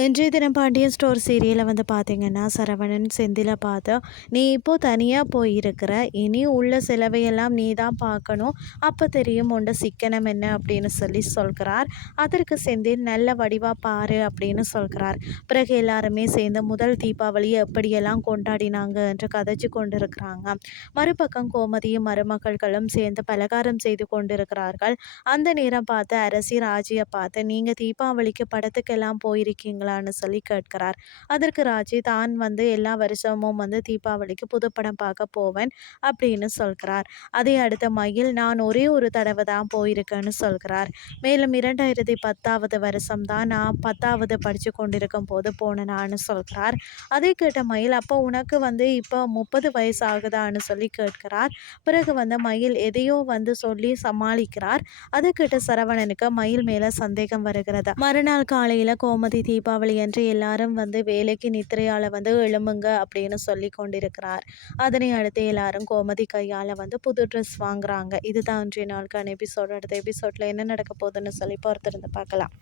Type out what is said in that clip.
இன்றைய தினம் பாண்டியன் ஸ்டோர் சீரியலில் வந்து பார்த்தீங்கன்னா சரவணன் செந்தில பார்த்து நீ இப்போது தனியாக போயிருக்கிற. இனி உள்ள செலவையெல்லாம் நீ தான் பார்க்கணும். அப்போ தெரியும் உண்ட சிக்கனம் என்ன? அப்படின்னு சொல்லி சொல்கிறார். அதற்கு செந்தில் நல்ல வடிவாக பாரு அப்படின்னு சொல்கிறார். பிறகு எல்லாருமே சேர்ந்து முதல் தீபாவளியை எப்படியெல்லாம் கொண்டாடினாங்க என்று கதைச்சு கொண்டிருக்கிறாங்க. மறுபக்கம் கோமதியும் மருமகள்களும் சேர்ந்து பலகாரம் செய்து கொண்டிருக்கிறார்கள். அந்த நேரம் பார்த்து அரசி ராஜியை பார்த்து நீங்கள் தீபாவளிக்கு படத்துக்கெல்லாம் போயிருக்கீங்க இருக்கீங்களான்னு சொல்லி கேட்கிறார். அதற்கு ராஜி தான் வந்து எல்லா வருஷமும் வந்து தீபாவளிக்கு புதுப்படம் பார்க்க போவேன் அப்படின்னு சொல்கிறார். அதை அடுத்த மயில் நான் ஒரே ஒரு தடவை தான் போயிருக்கேன்னு சொல்கிறார். மேலும் இரண்டாயிரத்தி பத்தாவது வருஷம் தான் நான் பத்தாவது படித்து கொண்டிருக்கும் போது போனேனான்னு சொல்கிறார். அதை கேட்ட மயில் அப்போ உனக்கு வந்து இப்போ முப்பது வயசு ஆகுதான்னு சொல்லி கேட்கிறார். பிறகு வந்து மயில் எதையோ வந்து சொல்லி சமாளிக்கிறார். அதை கேட்ட சரவணனுக்கு மயில் மேலே சந்தேகம் வருகிறது. மறுநாள் காலையில் கோமதி தீபா தீபாவளி அன்று எல்லாரும் வந்து வேலைக்கு நித்திரையால் வந்து எழும்புங்க அப்படின்னு சொல்லி கொண்டிருக்கிறார். அதனை அடுத்து எல்லாரும் கோமதி கையால் வந்து புது ட்ரெஸ் வாங்குறாங்க. இதுதான் அன்றைய நாளுக்கான எபிசோட் அடுத்த எபிசோடில் என்ன நடக்க போகுதுன்னு சொல்லி பொறுத்திருந்து பார்க்கலாம்.